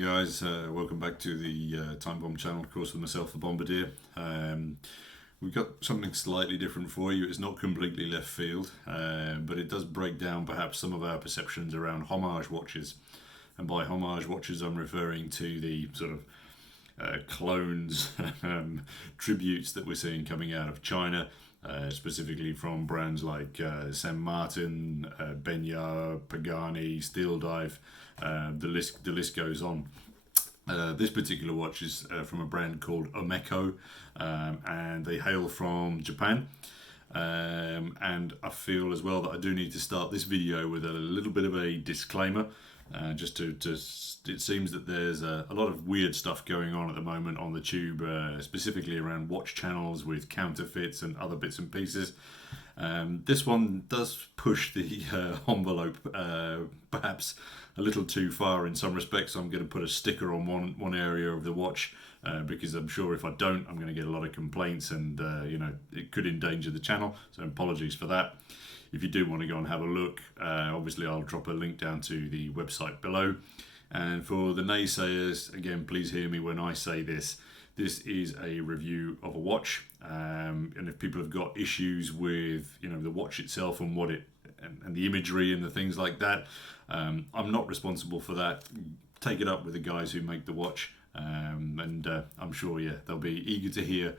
guys, welcome back to the Time Bomb channel, of course, with myself, the Bombardier. We've got something slightly different for you. It's not completely left field, but it does break down perhaps some of our perceptions around homage watches. And by homage watches, I'm referring to the sort of clones, tributes that we're seeing coming out of China, specifically from brands like Saint Martin, Benya, Pagani, Steel Dive. The list goes on. This particular watch is from a brand called OMECO, and they hail from Japan. And I feel as well that I do need to start this video with a little bit of a disclaimer. It seems that there's a lot of weird stuff going on at the moment on the tube, specifically around watch channels with counterfeits and other bits and pieces. This one does push the envelope perhaps a little too far in some respects. I'm going to put a sticker on one area of the watch because I'm sure if I don't, I'm going to get a lot of complaints, and it could endanger the channel. So apologies for that. If you do want to go and have a look, obviously I'll drop a link down to the website below. And for the naysayers, again, please hear me when I say this. This is a review of a watch, and if people have got issues with the watch itself and what it and the imagery and the things like that, I'm not responsible for that. Take it up with the guys who make the watch. And I'm sure, they'll be eager to hear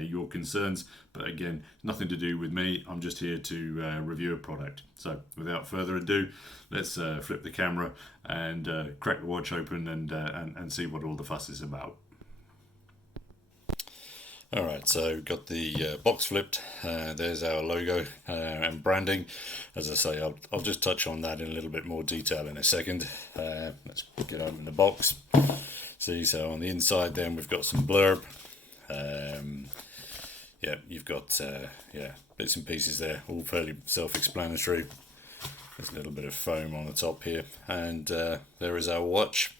your concerns. But again, nothing to do with me. I'm just here to review a product. So without further ado, let's flip the camera and crack the watch open and see what all the fuss is about. Alright, so got the box flipped. There's our logo and branding. As I say, I'll just touch on that in a little bit more detail in a second. Let's get open the box. See, so on the inside then we've got some blurb. You've got bits and pieces there, all fairly self-explanatory. There's a little bit of foam on the top here, and there is our watch.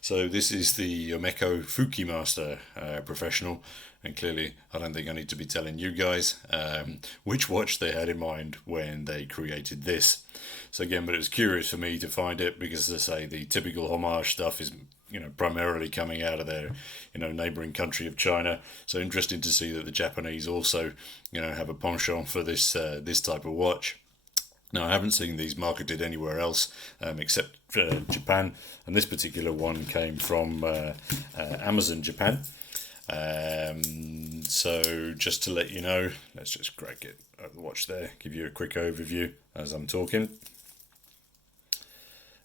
So this is the OMECO FUKIMASTER Professional, and clearly I don't think I need to be telling you guys which watch they had in mind when they created this. So again, but it was curious for me to find it because, as I say, the typical homage stuff is primarily coming out of their neighboring country of China. So interesting to see that the Japanese also have a penchant for this type of watch. Now, I haven't seen these marketed anywhere else except Japan, and this particular one came from Amazon Japan. So just to let you know, let's just crack it the watch there, give you a quick overview as I'm talking.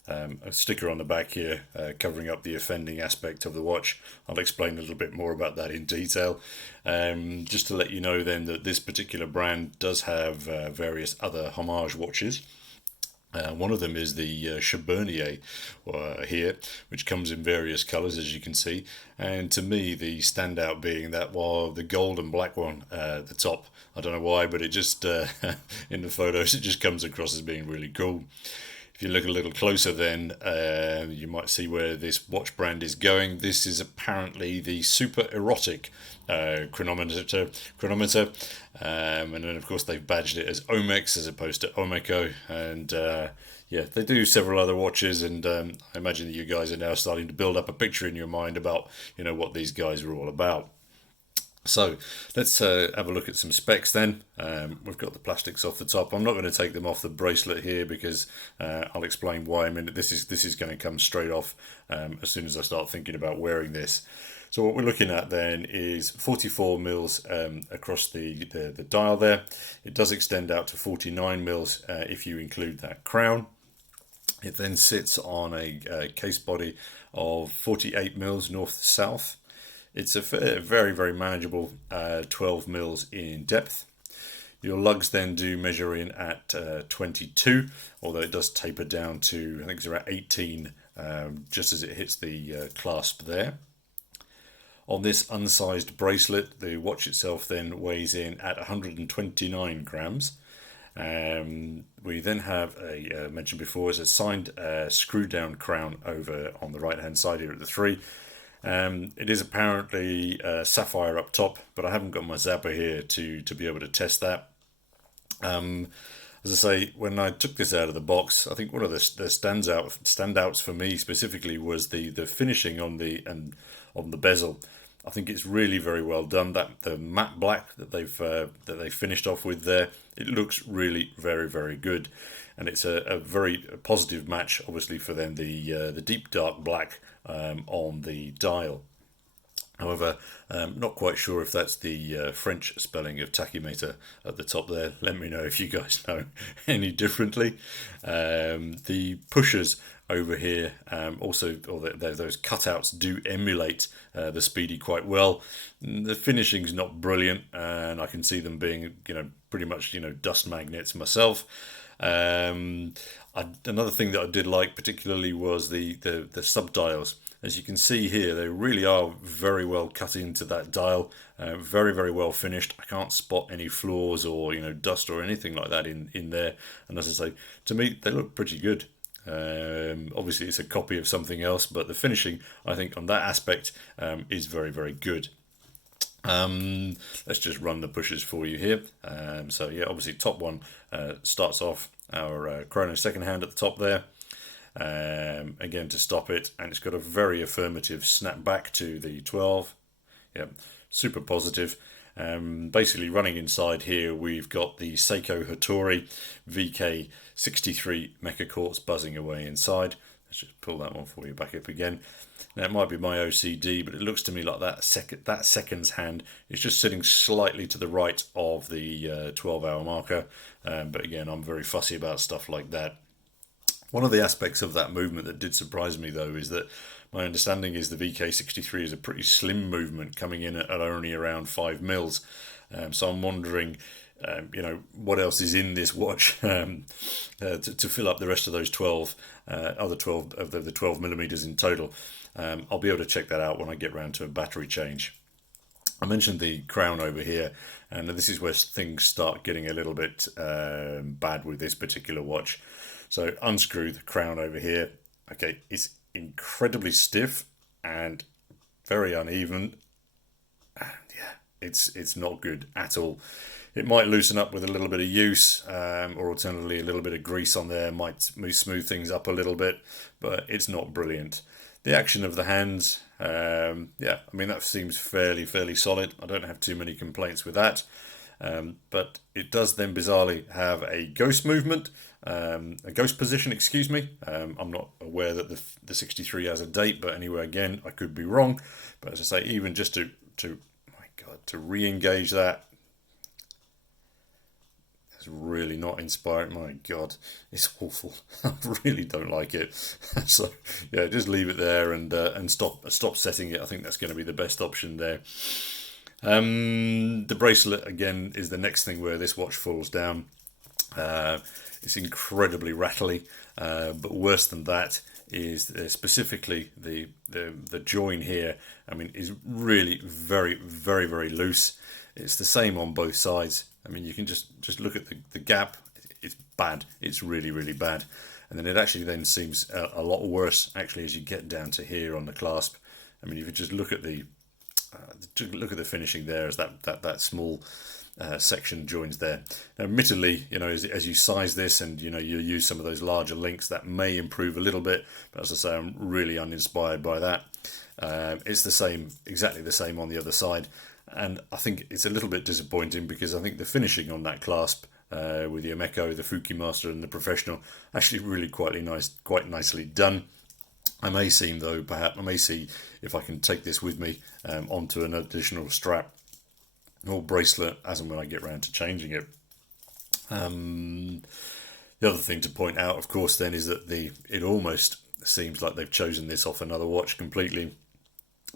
A sticker on the back here covering up the offending aspect of the watch. I'll explain a little bit more about that in detail. Just to let you know then that this particular brand does have various other homage watches. One of them is the Charbonnier here, which comes in various colours, as you can see. And to me, the standout being that the gold and black one at the top. I don't know why, but it just, in the photos, it just comes across as being really cool. If you look a little closer then, you might see where this watch brand is going. This is apparently the super erotic chronometer. And then of course they've badged it as Omex as opposed to OMECO. And they do several other watches, and I imagine that you guys are now starting to build up a picture in your mind about what these guys are all about. So let's have a look at some specs then. We've got the plastics off the top. I'm not going to take them off the bracelet here because I'll explain why. This is going to come straight off as soon as I start thinking about wearing this. So what we're looking at then is 44 mils across the dial there. It does extend out to 49 mils if you include that crown. It then sits on a case body of 48 mils north to south. It's a very, very manageable 12 mils in depth. Your lugs then do measure in at 22, although it does taper down to, I think it's around 18, just as it hits the clasp there. On this unsized bracelet, the watch itself then weighs in at 129 grams. We then have I mentioned before, is a signed screw down crown over on the right hand side here at the 3. It is apparently sapphire up top, but I haven't got my zapper here to be able to test that. As I say, when I took this out of the box, I think one of the standouts for me specifically was the finishing on the bezel. I think it's really very well done. That the matte black that they finished off with there, it looks really very good, and it's a very positive match, obviously, for then the deep dark black on the dial. However, not quite sure if that's the French spelling of tachymeter at the top there. Let me know if you guys know any differently. The pushers over here also, or those cutouts do emulate the Speedy quite well. The finishing's not brilliant, and I can see them being, pretty much, dust magnets myself. Another thing that I did like particularly was the subdials. As you can see here, they really are very well cut into that dial, very well finished. I can't spot any flaws or dust or anything like that in there. And as I say, to me they look pretty good. Obviously it's a copy of something else, but the finishing, I think, on that aspect is very good. Let's just run the pushers for you here. So yeah, obviously top one starts off our chrono second hand at the top there. Again, to stop it, and it's got a very affirmative snap back to the 12. Yep, super positive. Basically running inside here, we've got the Seiko Hattori VK63 Mecha Quartz buzzing away inside. Let's just pull that one for you back up again. Now, it might be my OCD, but it looks to me like that seconds hand is just sitting slightly to the right of the 12-hour marker. But again, I'm very fussy about stuff like that. One of the aspects of that movement that did surprise me, though, is that my understanding is the VK63 is a pretty slim movement, coming in at only around 5 mils. So I'm wondering, what else is in this watch to fill up the rest of those 12 of the 12 millimeters in total. I'll be able to check that out when I get round to a battery change. I mentioned the crown over here, and this is where things start getting a little bit bad with this particular watch. So unscrew the crown over here. Okay, it's incredibly stiff and very uneven. And yeah, it's not good at all. It might loosen up with a little bit of use, or alternatively a little bit of grease on there might smooth things up a little bit, but it's not brilliant. The action of the hands, yeah, I mean, that seems fairly solid. I don't have too many complaints with that. But it does then bizarrely have a ghost movement, a ghost position, excuse me. I'm not aware that the 63 has a date, but anyway, again, I could be wrong. But as I say, even just to my God, to re-engage that, it's really not inspiring. My God, it's awful. I really don't like it. So yeah, just leave it there and stop setting it. I think that's going to be the best option there. The bracelet, again, is the next thing where this watch falls down. It's incredibly rattly, but worse than that is specifically the join here. I mean, is really very loose. It's the same on both sides. I mean, you can just look at the gap. It's bad. It's really bad. And then it actually then seems a lot worse actually as you get down to here on the clasp. I mean, if you just look at the finishing there, as that small section joins there. Now, admittedly, as you size this and you use some of those larger links, that may improve a little bit. But as I say, I'm really uninspired by that. It's exactly the same on the other side, and I think it's a little bit disappointing because I think the finishing on that clasp with the OMECO, the Fukimaster, and the Professional actually really quite nicely done. I may see if I can take this with me onto an additional strap or bracelet as and when I get around to changing it. The other thing to point out, of course, then is that it almost seems like they've chosen this off another watch completely,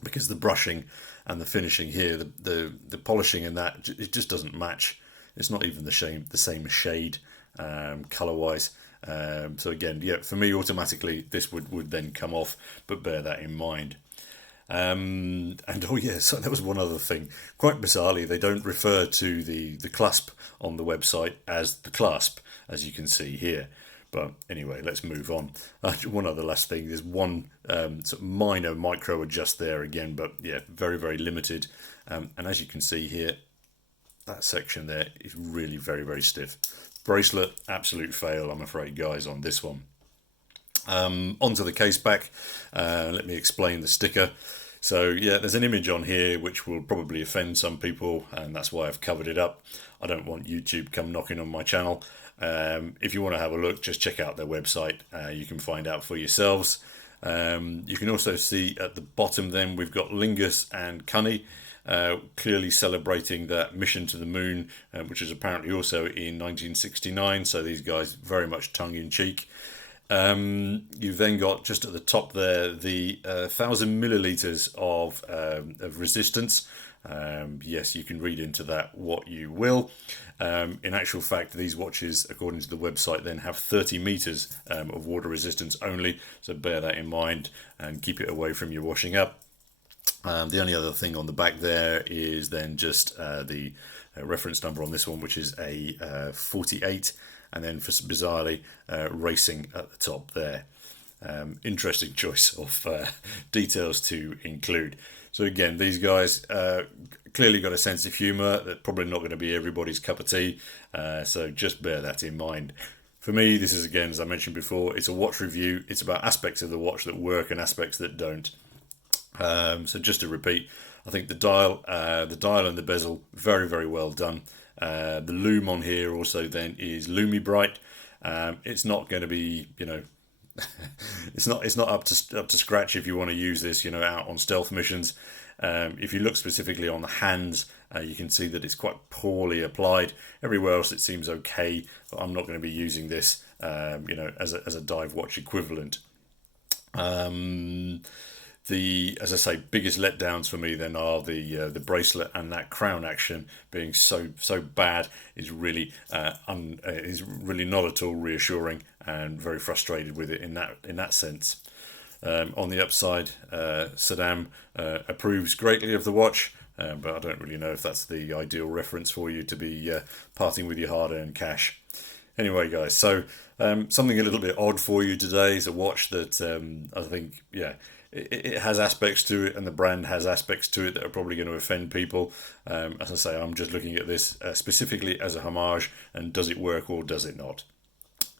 because the brushing and the finishing here, the polishing and that, it just doesn't match. It's not even the same shade colour-wise. So again, yeah, for me, automatically this would then come off, but bear that in mind. And oh yeah, so there was one other thing. Quite bizarrely, they don't refer to the clasp on the website as the clasp, as you can see here. But anyway, let's move on. One other last thing. There's one sort of minor micro adjust there again, but yeah, very limited. And as you can see here, that section there is really very stiff. Bracelet, absolute fail, I'm afraid, guys, on this one. Onto the case back. Let me explain the sticker. So yeah, there's an image on here which will probably offend some people, and that's why I've covered it up. I don't want YouTube come knocking on my channel. If you want to have a look, just check out their website. You can find out for yourselves. You can also see at the bottom then we've got Lingus and Cunny, clearly celebrating that mission to the moon, which is apparently also in 1969. So these guys very much tongue-in-cheek. You've then got just at the top there the 1,000 milliliters of resistance. Yes, you can read into that what you will. In actual fact, these watches, according to the website, then have 30 meters of water resistance only, so bear that in mind and keep it away from your washing up. The only other thing on the back there is then just the reference number on this one, which is a 48, and then for bizarrely racing at the top there. Interesting choice of details to include. So again, these guys clearly got a sense of humour. That's probably not going to be everybody's cup of tea, so just bear that in mind. For me, this is, again, as I mentioned before, it's a watch review. It's about aspects of the watch that work and aspects that don't. So just to repeat, I think the dial and the bezel, very, very well done. The lume on here also then is Lumi Bright. It's not going to be, it's not up to scratch if you want to use this, out on stealth missions. If you look specifically on the hands, you can see that it's quite poorly applied. Everywhere else it seems okay, but I'm not going to be using this, as a dive watch equivalent. As I say, biggest letdowns for me then are the bracelet, and that crown action being so bad is really not at all reassuring, and very frustrated with it in that sense. On the upside, Saddam approves greatly of the watch, but I don't really know if that's the ideal reference for you to be parting with your hard-earned cash. Anyway, guys, so something a little bit odd for you today is a watch that I think, it has aspects to it, and the brand has aspects to it that are probably going to offend people. As I say, I'm just looking at this specifically as a homage, and does it work or does it not?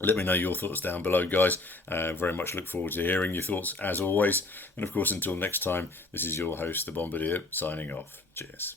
Let me know your thoughts down below, guys. Very much look forward to hearing your thoughts as always. And of course, until next time, this is your host, the Bombardier, signing off. Cheers.